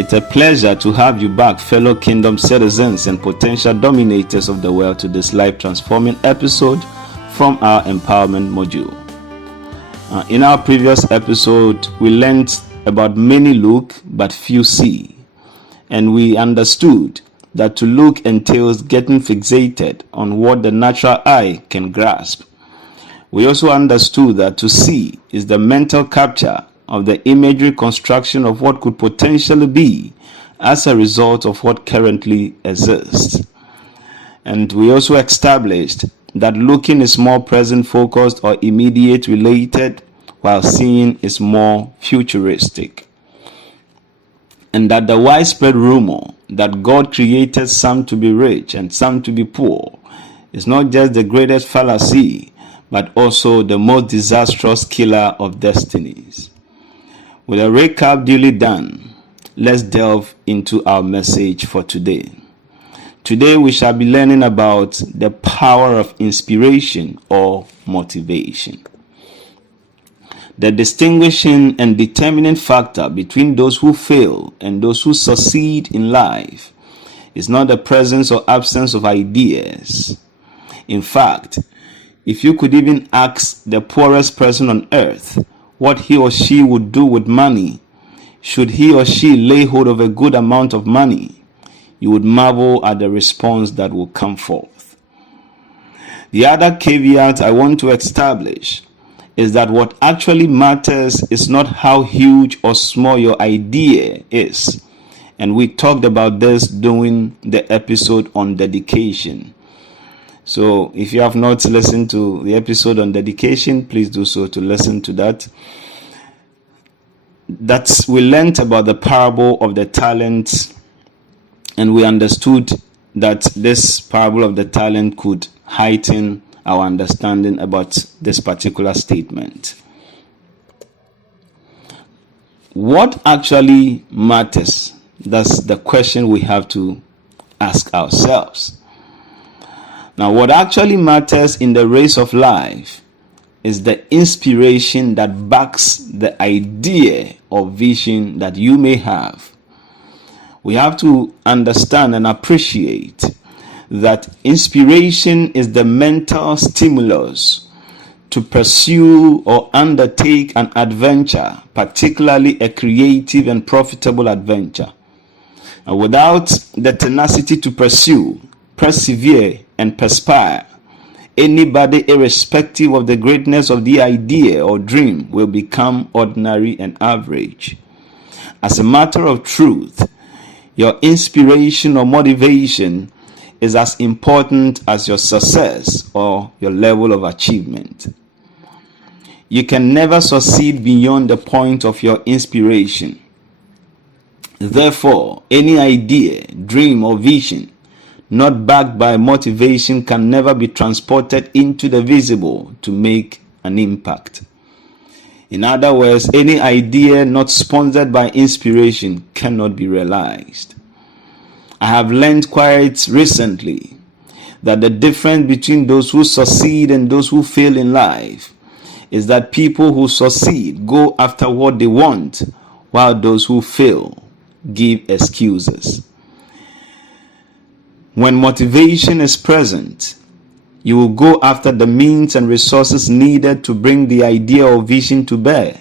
It's a pleasure to have you back, fellow kingdom citizens and potential dominators of the world, to this life transforming episode from our empowerment module. In our previous episode, we learned about many look but few see, and we understood that to look entails getting fixated on what the natural eye can grasp. We also understood that to see is the mental capture of the imagery construction of what could potentially be as a result of what currently exists. And we also established that looking is more present focused or immediate related, while seeing is more futuristic. And that the widespread rumor that God created some to be rich and some to be poor is not just the greatest fallacy, but also the most disastrous killer of destinies. With a recap duly done, let's delve into our message for today. Today we shall be learning about the power of inspiration or motivation. The distinguishing and determining factor between those who fail and those who succeed in life is not the presence or absence of ideas. In fact, if you could even ask the poorest person on earth what he or she would do with money, should he or she lay hold of a good amount of money, you would marvel at the response that will come forth. The other caveat I want to establish is that what actually matters is not how huge or small your idea is. And we talked about this during the episode on dedication. So if you have not listened to the episode on dedication, please do so to listen to that. We learned about the parable of the talents, and we understood that this parable of the talent could heighten our understanding about this particular statement. What actually matters? That's the question we have to ask ourselves. Now, what actually matters in the race of life is the inspiration that backs the idea or vision that you may have. We have to understand and appreciate that inspiration is the mental stimulus to pursue or undertake an adventure, particularly a creative and profitable adventure. And without the tenacity to pursue, persevere, and perspire, anybody, irrespective of the greatness of the idea or dream, will become ordinary and average. As a matter of truth, your inspiration or motivation is as important as your success or your level of achievement. You can never succeed beyond the point of your inspiration. Therefore, any idea, dream, or vision not backed by motivation can never be transported into the visible to make an impact. In other words, any idea not sponsored by inspiration cannot be realized. I have learned quite recently that the difference between those who succeed and those who fail in life is that people who succeed go after what they want, while those who fail give excuses. When motivation is present, you will go after the means and resources needed to bring the idea or vision to bear.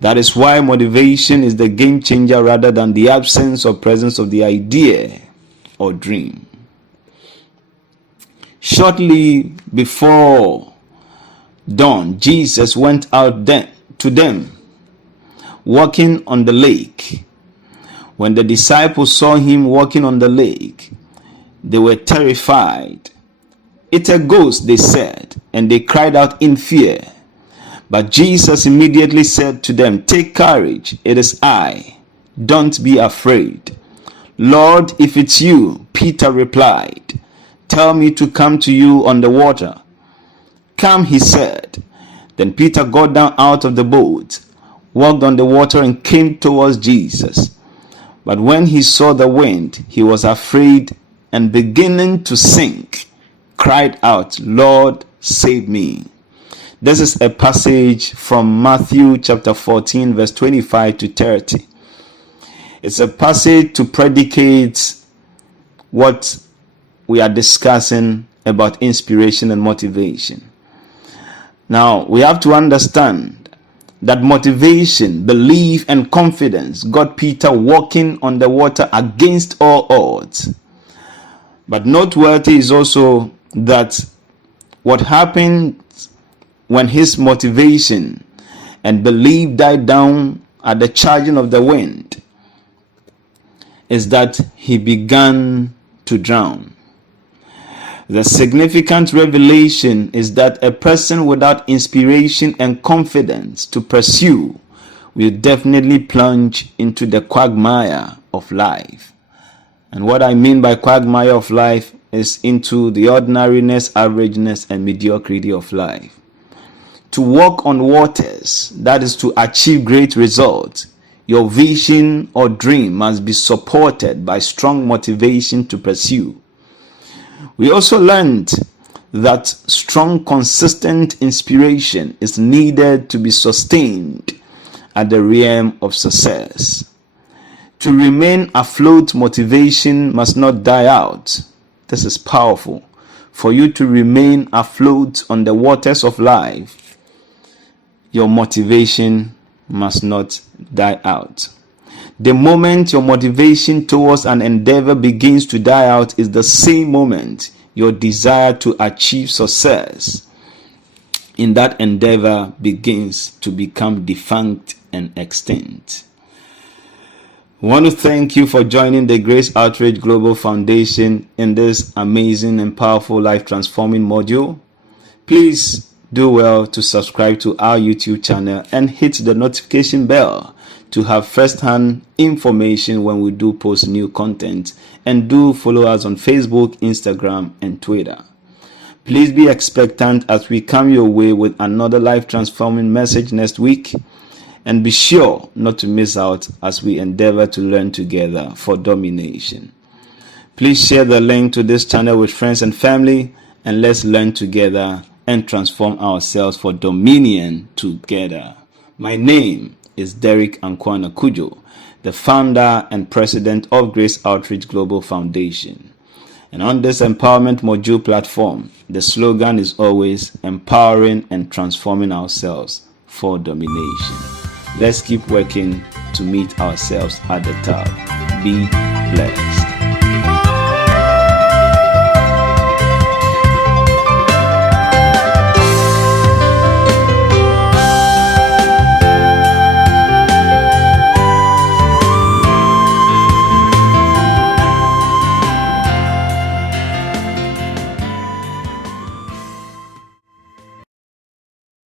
That is why motivation is the game changer rather than the absence or presence of the idea or dream. Shortly before dawn, Jesus went out to them, walking on the lake. When the disciples saw him walking on the lake, they were terrified. "It's a ghost," they said, and they cried out in fear. But Jesus immediately said to them, "Take courage, it is I. Don't be afraid." "Lord, if it's you," Peter replied, "tell me to come to you on the water." "Come," he said. Then Peter got down out of the boat, walked on the water, and came towards Jesus. But when he saw the wind, he was afraid, and beginning to sink, cried out, "Lord, save me." This is a passage from Matthew chapter 14, verse 25 to 30. It's a passage to predicate what we are discussing about inspiration and motivation. Now, we have to understand that motivation, belief, and confidence got Peter walking on the water against all odds. But noteworthy is also that what happened when his motivation and belief died down at the charging of the wind is that he began to drown. The significant revelation is that a person without inspiration and confidence to pursue will definitely plunge into the quagmire of life. And what I mean by quagmire of life is into the ordinariness, averageness, and mediocrity of life. To walk on waters, that is to achieve great results, your vision or dream must be supported by strong motivation to pursue. We also learned that strong, consistent inspiration is needed to be sustained at the realm of success. To remain afloat, motivation must not die out. This is powerful. For you to remain afloat on the waters of life, your motivation must not die out. The moment your motivation towards an endeavor begins to die out is the same moment your desire to achieve success in that endeavor begins to become defunct and extinct. I want to thank you for joining the Grace Outreach Global Foundation in this amazing and powerful life transforming module. Please do well to subscribe to our YouTube channel and hit the notification bell to have first-hand information when we do post new content, and do follow us on Facebook, Instagram, and Twitter. Please be expectant as we come your way with another life transforming message next week, and be sure not to miss out as we endeavor to learn together for domination. Please share the link to this channel with friends and family, and let's learn together and transform ourselves for dominion together. My name is Derek Ankwana Kujo, the founder and president of Grace Outreach Global Foundation. And on this empowerment module platform, the slogan is always empowering and transforming ourselves for domination. Let's keep working to meet ourselves at the top. Be blessed.